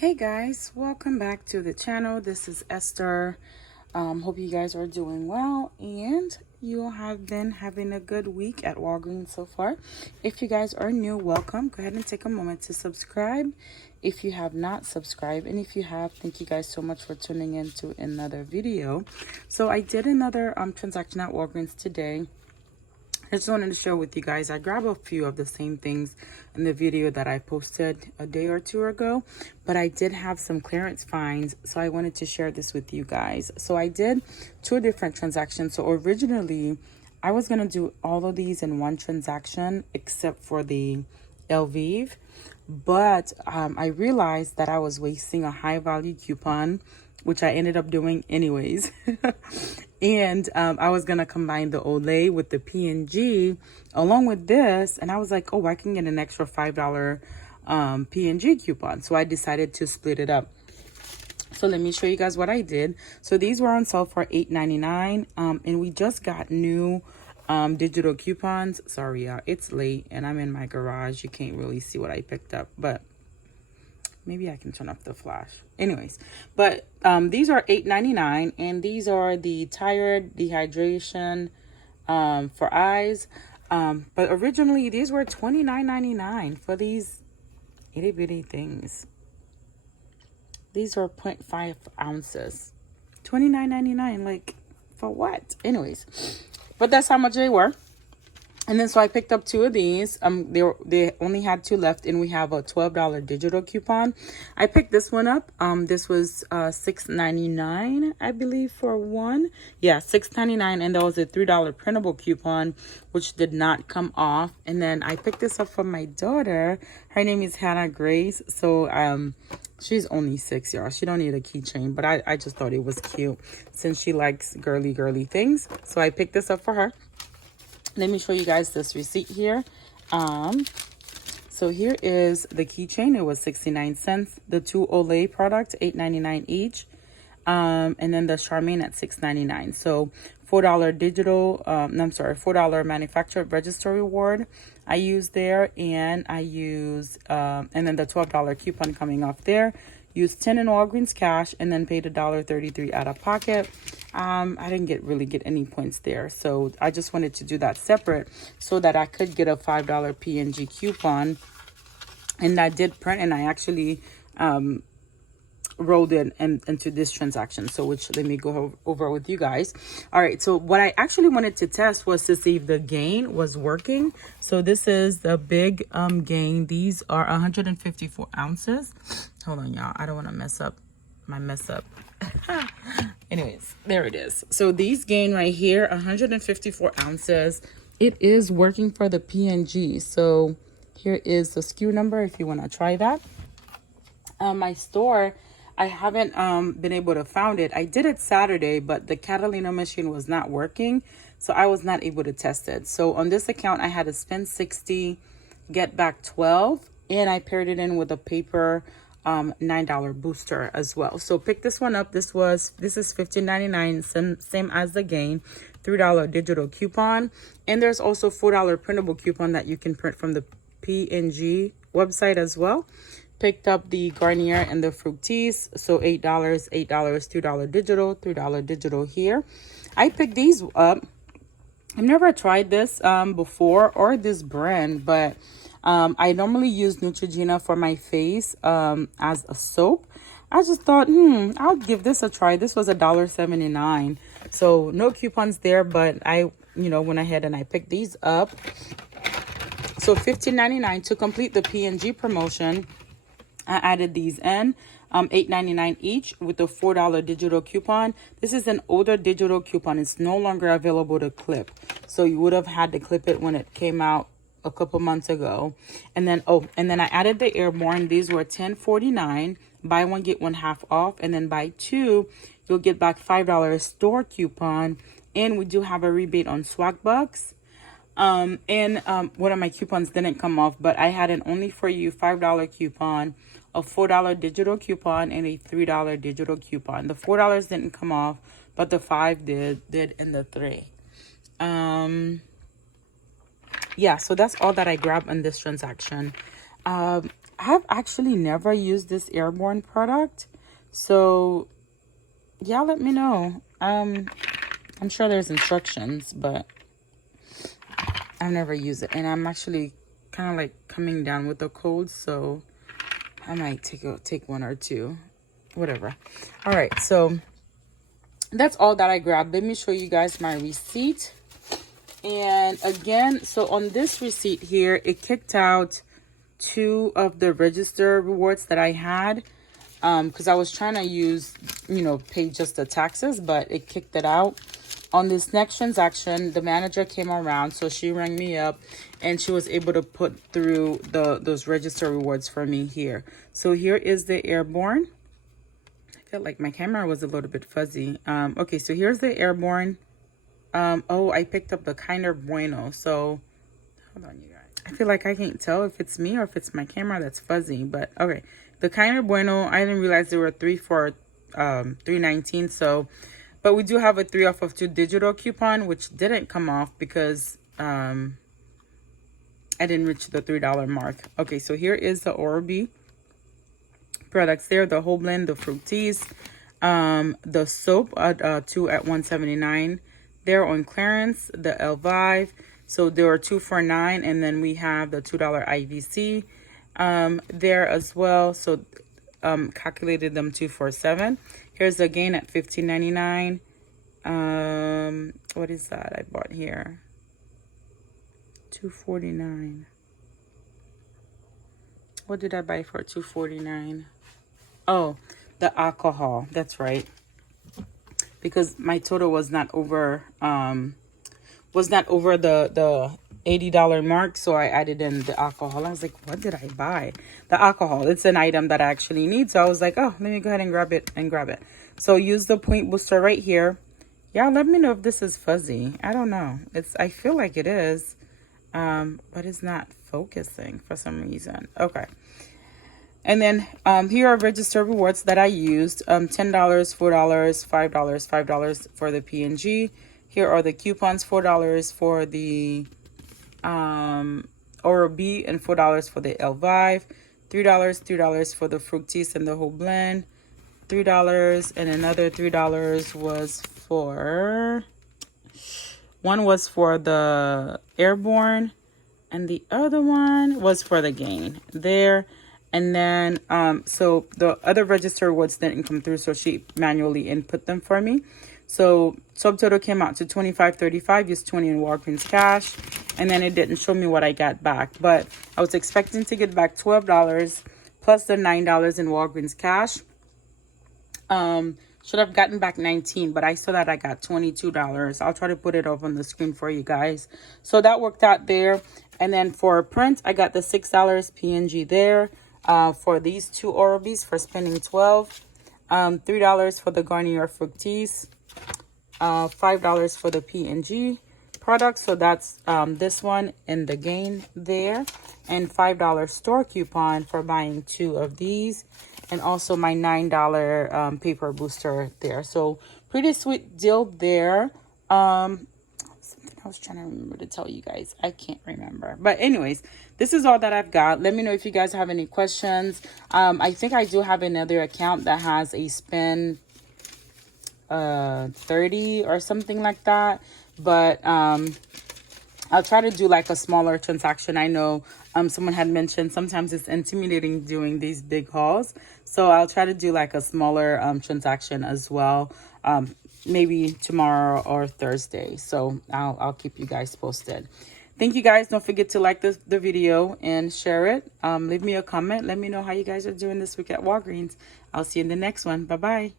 Hey guys, welcome back to the channel. This is Esther. Hope you guys are doing well and you have been having a good week at Walgreens so far. If you guys are new, welcome. Go ahead and take a moment to subscribe if you have not subscribed, and if you have, thank you guys so much for tuning in to another video. So I did another transaction at Walgreens today. I just wanted to share with you guys. I grabbed a few of the same things in the video that I posted a day or two ago, but I did have some clearance finds, so I wanted to share this with you guys. So I did two different transactions. So originally I was going to do all of these in one transaction except for the Lviv, but I realized that I was wasting a high value coupon, which I ended up doing anyways. And I was gonna combine the Olay with the P&G along with this, and I was like, oh, I can get an extra $5 P&G coupon. So I decided to split it up. So let me show you guys what I did. So these were on sale for $8.99, and we just got new digital coupons. Sorry, y'all, it's late and I'm in my garage. You can't really see what I picked up, but maybe I can turn off the flash. Anyways, but these are $8.99, and these are the tired dehydration for eyes. But originally these were $29.99 for these itty bitty things. These are 0.5 ounces. $29.99, like, for what? Anyways, but that's how much they were. And then so I picked up two of these. They only had two left, and we have a $12 digital coupon. I picked this one up. This was $6.99, I believe, for one. Yeah, $6.99, and there was a $3 printable coupon, which did not come off. And then I picked this up for my daughter. Her name is Hannah Grace. So she's only 6, y'all. She don't need a keychain, but I just thought it was cute since she likes girly things. So I picked this up for her. Let me show you guys this receipt here. So here is the keychain. It was 69 cents. The two Olay products, $8.99 each. And then the Charmaine at $6.99. So $4 digital, $4 manufacturer register reward I used there, and I used and then the $12 coupon coming off there. Used 10 in Walgreens cash, and then paid $1.33 out of pocket. I didn't really get any points there, so I just wanted to do that separate so that I could get a $5 P&G coupon. And I did print, and I actually rolled it into this transaction, so which let me go over with you guys. All right, so what I actually wanted to test was to see if the gain was working. So this is the big gain. These are 154 ounces. Hold on, y'all, I don't want to mess up. Anyways, there it is. So these gain right here, 154 ounces. It is working for the P&G. So here is the SKU number if you want to try that. My store, I haven't been able to find it. I did it Saturday, but the Catalina machine was not working, so I was not able to test it. So on this account, I had to spend $60, get back $12, and I paired it in with a paper $9 booster as well. So pick this one up. This is $15.99, same as the gain. $3 digital coupon, and there's also $4 printable coupon that you can print from the P&G website as well. Picked up the Garnier and the Fructis, so $8, $2 digital, $3 digital here. I picked these up. I've never tried this before, or this brand, but I normally use Neutrogena for my face as a soap. I just thought, I'll give this a try. This was $1.79, so no coupons there, but I went ahead and I picked these up. So $15.99 to complete the P&G promotion. I added these in, $8.99 each with the $4 digital coupon. This is an older digital coupon. It's no longer available to clip, so you would have had to clip it when it came out a couple months ago. And then I added the Airborne. These were $10.49. Buy one get one half off, and then buy two, you'll get back $5 store coupon. And we do have a rebate on Swag Bucks. One of my coupons didn't come off, but I had an only for you $5 coupon, a $4 digital coupon, and a $3 digital coupon. The $4 didn't come off, but the 5 did in the 3. Yeah, so that's all that I grabbed in this transaction. I've actually never used this Airborne product. So yeah, let me know. I'm sure there's instructions, but I've never used it. And I'm actually kind of like coming down with a cold, so I might take one or two, whatever. All right, so that's all that I grabbed. Let me show you guys my receipt. And again, so on this receipt here, it kicked out 2 of the register rewards that I had, because I was trying to use, pay just the taxes, but it kicked it out. On this next transaction, the manager came around, so she rang me up and she was able to put through those register rewards for me here. So here is the Airborne. I felt like my camera was a little bit fuzzy. Okay, so here's the Airborne. Oh, I picked up the Kinder Bueno. So hold on, you guys. I feel like I can't tell if it's me or if it's my camera that's fuzzy, but okay. The Kinder Bueno, I didn't realize there were 3 for $3.19. So, but we do have a 3 off of 2 digital coupon, which didn't come off because I didn't reach the $3 mark. Okay, so here is the Oral-B products there, the whole blend, the fructis, the soap, 2 at $1.79. They're on clearance, the L5. So there are 2 for $9, and then we have the $2 IVC there as well. So calculated them 2 for $7. Here's the Gain at $15.99. What is that I bought here? $2.49. What did I buy for $2.49? Oh, the alcohol. That's right. Because my total was not over the $80 mark, so I added in the alcohol. I was like, what did I buy? The alcohol. It's an item that I actually need, so I was like, oh, let me go ahead and grab it. So use the point booster right here. Yeah, let me know if this is fuzzy. I don't know. I feel like it is, but it's not focusing for some reason. Okay. And then here are register rewards that I used. $10, $4, $5, $5 for the P&G. Here are the coupons, $4 for the Oral-B and $4 for the L5. $3 for the Fructis and the whole blend. $3 and another $3 was for... One was for the Airborne and the other one was for the Gain there. And then, so the other register rewards didn't come through, so she manually input them for me. So subtotal came out to $25.35, used 20 in Walgreens cash, and then it didn't show me what I got back. But I was expecting to get back $12 plus the $9 in Walgreens cash. Should have gotten back 19, but I saw that I got $22. I'll try to put it up on the screen for you guys. So that worked out there. And then for print, I got the $6 P&G there. For these 2 Oral-Bs for spending $12. $3 for the Garnier Fructis. $5 for the P&G products. So that's this one and the Gain there. And $5 store coupon for buying 2 of these. And also my $9 paper booster there. So pretty sweet deal there. Something I was trying to remember to tell you guys. I can't remember. But anyways, this is all that I've got. Let me know if you guys have any questions. I think I do have another account that has a spend 30 or something like that. But I'll try to do like a smaller transaction. I know someone had mentioned sometimes it's intimidating doing these big hauls. So I'll try to do like a smaller transaction as well. Maybe tomorrow or Thursday. So I'll keep you guys posted. Thank you guys. Don't forget to like the video and share it. Leave me a comment. Let me know how you guys are doing this week at Walgreens. I'll see you in the next one. Bye-bye.